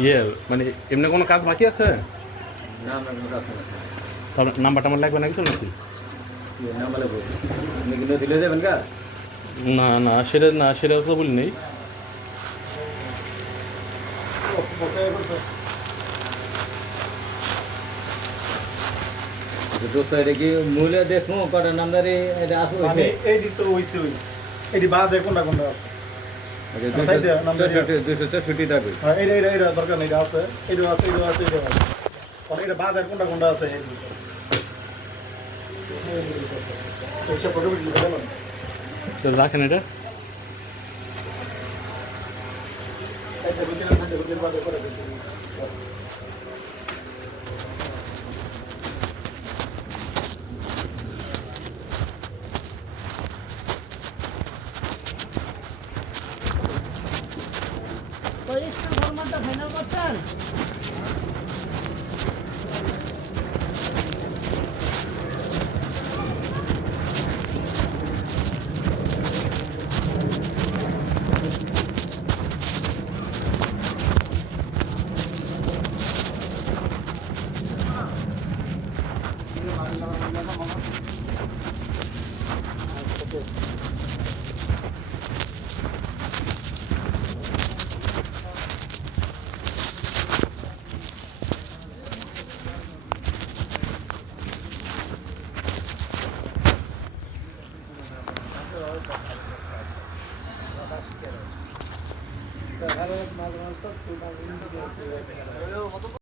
ইয়ে মানে এমনি কোনো কাজ বাকি আছে? না আমরা কোনো কাজ করছি না। তবে নাম্বার টাম্বার লাগবে না কিছু নাকি? কি নাম বলে বল, আপনি কিন্তু দিলে যাবেন কা? না না সেটা তো বলি নেই। দোস্ত এটা কি মূল্য দেখুন কটা নাম্বারে এটা আসবে মানে এইটি তো হইছে ওই এইটি বাদে কোনটা কোনটা আছে দুশো 64 থাকবে। হ্যাঁ এইটা দরকার নেই, এটা আছে, এইটা আছে, এইটা আছে, এইটা আছে, আর এটা বাদে কোনটা কোনটা আছে এই দুটো এইসব প্রোগ্রাম লিখে দিলাম। তো রাখেন এটা। সাইডে রুটিন আছে, রুটিন বাদে করে দিছি। পরিষ্কার ফরম্যাটটা ফাইনাল করছেন?